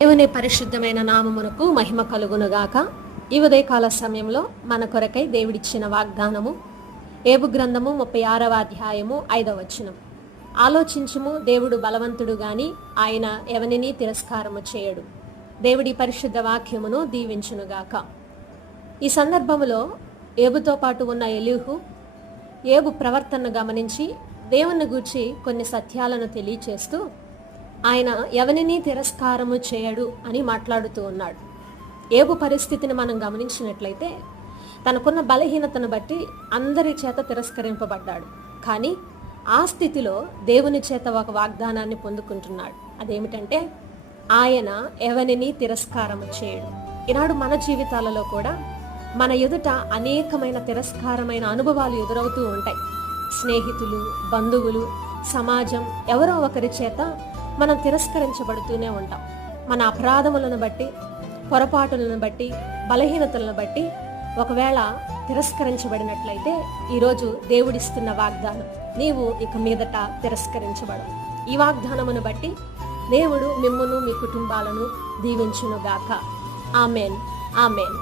దేవుని పరిశుద్ధమైన నామమునకు మహిమ కలుగునుగాక. ఈ ఉదయకాల సమయంలో మన కొరకై దేవుడిచ్చిన వాగ్దానము ఏబు గ్రంథము 36వ అధ్యాయము 5వ వచనం. ఆలోచించుము, దేవుడు బలవంతుడు గాని ఆయన ఎవనిని తిరస్కారము చేయడు. దేవుడి పరిశుద్ధ వాక్యమును దీవించునుగాక. ఈ సందర్భములో ఏబుతో పాటు ఉన్న ఎలీహు ఏబు ప్రవర్తనను గమనించి దేవుని గూర్చి కొన్ని సత్యాలను తెలియచేస్తూ ఆయన ఎవరిని తిరస్కారము చేయడు అని మాట్లాడుతూ ఉన్నాడు. ఏబు పరిస్థితిని మనం గమనించినట్లయితే తనకున్న బలహీనతను బట్టి అందరి చేత తిరస్కరింపబడ్డాడు. కానీ ఆ స్థితిలో దేవుని చేత ఒక వాగ్దానాన్ని పొందుకుంటున్నాడు. అదేమిటంటే ఆయన ఎవరిని తిరస్కారము చేయడు. ఈనాడు మన జీవితాలలో కూడా మన ఎదుట అనేకమైన తిరస్కారమైన అనుభవాలు ఎదురవుతూ ఉంటాయి. స్నేహితులు, బంధువులు, సమాజం ఎవరో ఒకరి చేత మనం తిరస్కరించబడుతూనే ఉంటాం. మన అపరాధములను బట్టి, పొరపాటులను బట్టి, బలహీనతలను బట్టి ఒకవేళ తిరస్కరించబడినట్లయితే ఈరోజు దేవుడిస్తున్న వాగ్దానం, నీవు ఇక మీదట తిరస్కరించబడు. ఈ వాగ్దానమును బట్టి దేవుడు మిమ్మును మీ కుటుంబాలను దీవించునుగాక. Amen, amen.